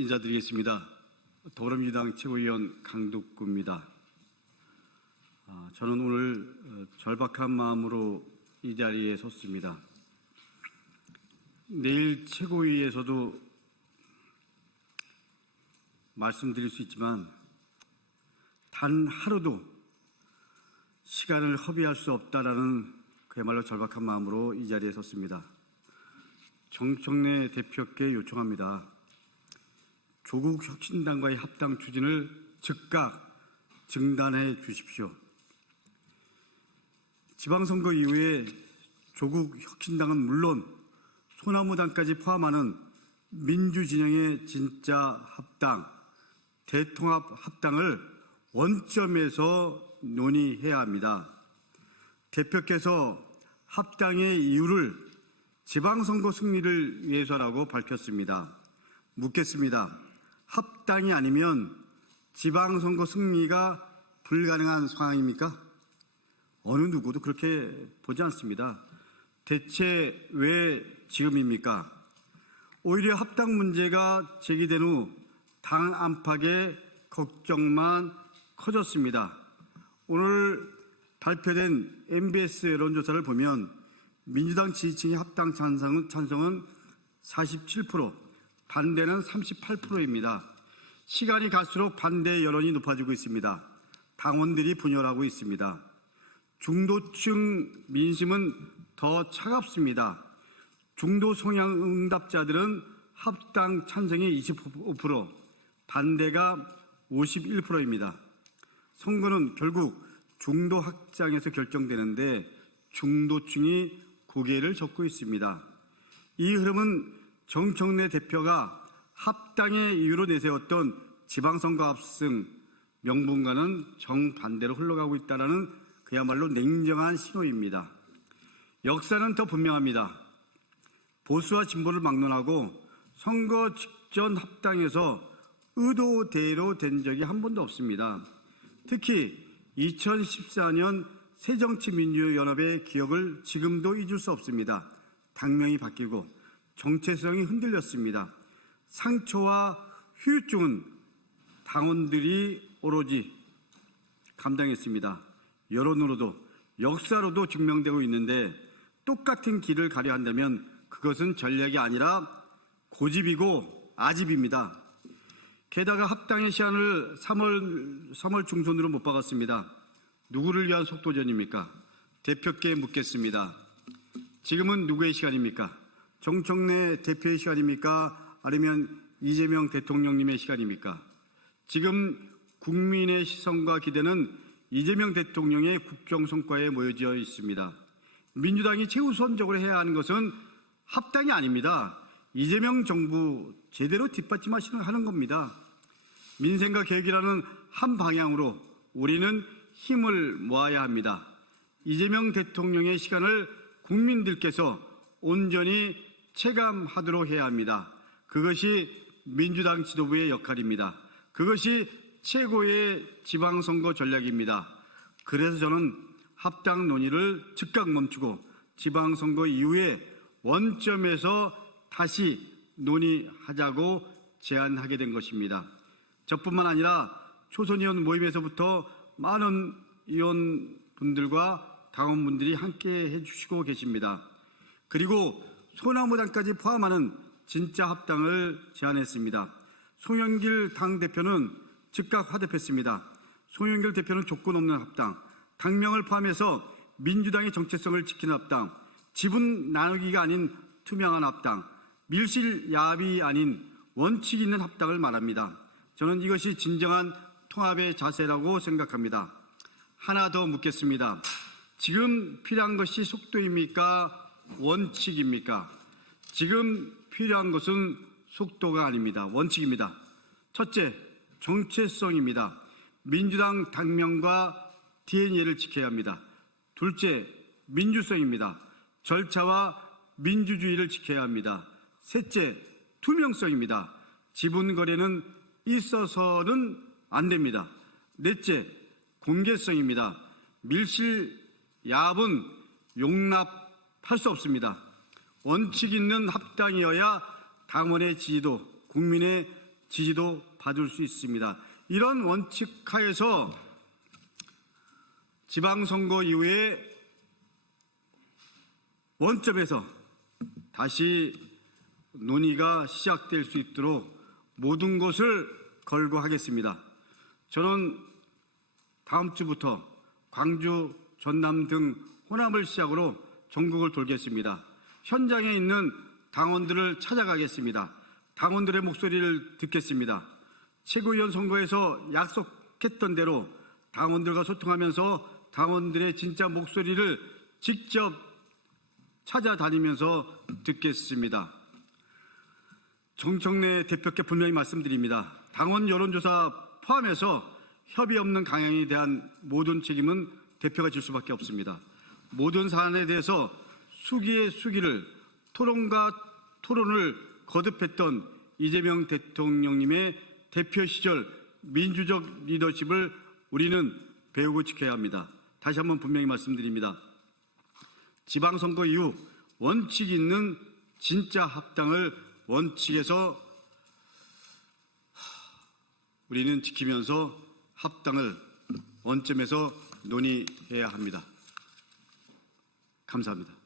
인사드리겠습니다. 더불어민주당 최고위원 강덕구입니다. 저는 오늘 절박한 마음으로 이 자리에 섰습니다. 내일 최고위에서도 말씀드릴 수 있지만 단 하루도 시간을 허비할 수 없다라는 그야말로 절박한 마음으로 이 자리에 섰습니다. 정청래 대표께 요청합니다. 조국 혁신당과의 합당 추진을 즉각 중단해 주십시오. 지방선거 이후에 조국 혁신당은 물론 소나무당까지 포함하는 민주진영의 진짜 합당, 대통합 합당을 원점에서 논의해야 합니다. 대표께서 합당의 이유를 지방선거 승리를 위해서라고 밝혔습니다. 묻겠습니다. 합당이 아니면 지방선거 승리가 불가능한 상황입니까? 어느 누구도 그렇게 보지 않습니다. 대체 왜 지금입니까? 오히려 합당 문제가 제기된 후 당 안팎의 걱정만 커졌습니다. 오늘 발표된 MBS 여론조사를 보면 민주당 지지층의 합당 찬성은 47%, 반대는 38%입니다. 시간이 갈수록 반대 여론이 높아지고 있습니다. 당원들이 분열하고 있습니다. 중도층 민심은 더 차갑습니다. 중도 성향 응답자들은 합당 찬성이 25%, 반대가 51%입니다. 선거는 결국 중도 확장에서 결정되는데 중도층이 고개를 젓고 있습니다. 이 흐름은 정청래 대표가 합당의 이유로 내세웠던 지방선거 압승 명분과는 정반대로 흘러가고 있다는 그야말로 냉정한 신호입니다. 역사는 더 분명합니다. 보수와 진보를 막론하고 선거 직전 합당에서 의도대로 된 적이 한 번도 없습니다. 특히 2014년 새정치민주연합의 기억을 지금도 잊을 수 없습니다. 당명이 바뀌고 정체성이 흔들렸습니다. 상처와 후유증은 당원들이 오로지 감당했습니다. 여론으로도 역사로도 증명되고 있는데 똑같은 길을 가려 한다면 그것은 전략이 아니라 고집이고 아집입니다. 게다가 합당의 시한을 3월 중순으로 못 박았습니다. 누구를 위한 속도전입니까? 대표께 묻겠습니다. 지금은 누구의 시간입니까? 정청래 대표의 시간입니까? 아니면 이재명 대통령님의 시간입니까? 지금 국민의 시선과 기대는 이재명 대통령의 국정 성과에 모여져 있습니다. 민주당이 최우선적으로 해야 하는 것은 합당이 아닙니다. 이재명 정부 제대로 뒷받침하는 겁니다. 민생과 계획이라는 한 방향으로 우리는 힘을 모아야 합니다. 이재명 대통령의 시간을 국민들께서 온전히 체감하도록 해야 합니다. 그것이 민주당 지도부의 역할입니다. 그것이 최고의 지방선거 전략입니다. 그래서 저는 합당 논의를 즉각 멈추고 지방선거 이후에 원점에서 다시 논의하자고 제안하게 된 것입니다. 저뿐만 아니라 초선의원 모임에서부터 많은 의원분들과 당원분들이 함께 해주시고 계십니다. 그리고 소나무당까지 포함하는 진짜 합당을 제안했습니다. 송영길 당대표는 즉각 화답했습니다. 송영길 대표는 조건 없는 합당, 당명을 포함해서 민주당의 정체성을 지키는 합당, 지분 나누기가 아닌 투명한 합당, 밀실야합이 아닌 원칙 있는 합당을 말합니다. 저는 이것이 진정한 통합의 자세라고 생각합니다. 하나 더 묻겠습니다. 지금 필요한 것이 속도입니까? 원칙입니까? 지금 필요한 것은 속도가 아닙니다. 원칙입니다. 첫째, 정체성입니다. 민주당 당명과 DNA를 지켜야 합니다. 둘째, 민주성입니다. 절차와 민주주의를 지켜야 합니다. 셋째, 투명성입니다. 지분 거래는 있어서는 안 됩니다. 넷째, 공개성입니다. 밀실 야합은 용납할 수 없습니다. 원칙 있는 합당이어야 당원의 지지도, 국민의 지지도 받을 수 있습니다. 이런 원칙 하에서 지방선거 이후에 원점에서 다시 논의가 시작될 수 있도록 모든 것을 걸고 하겠습니다. 저는 다음 주부터 광주, 전남 등 호남을 시작으로 전국을 돌겠습니다. 현장에 있는 당원들을 찾아가겠습니다. 당원들의 목소리를 듣겠습니다. 최고위원 선거에서 약속했던 대로 당원들과 소통하면서 당원들의 진짜 목소리를 직접 찾아다니면서 듣겠습니다. 정청래 대표께 분명히 말씀드립니다. 당원 여론조사 포함해서 협의 없는 강행에 대한 모든 책임은 대표가 질 수밖에 없습니다. 모든 사안에 대해서 수기의 수기를 토론과 토론을 거듭했던 이재명 대통령님의 대표 시절 민주적 리더십을 우리는 배우고 지켜야 합니다. 다시 한번 분명히 말씀드립니다. 지방선거 이후 원칙 있는 진짜 합당을 원칙에서 우리는 지키면서 합당을 원점에서 논의해야 합니다. 감사합니다.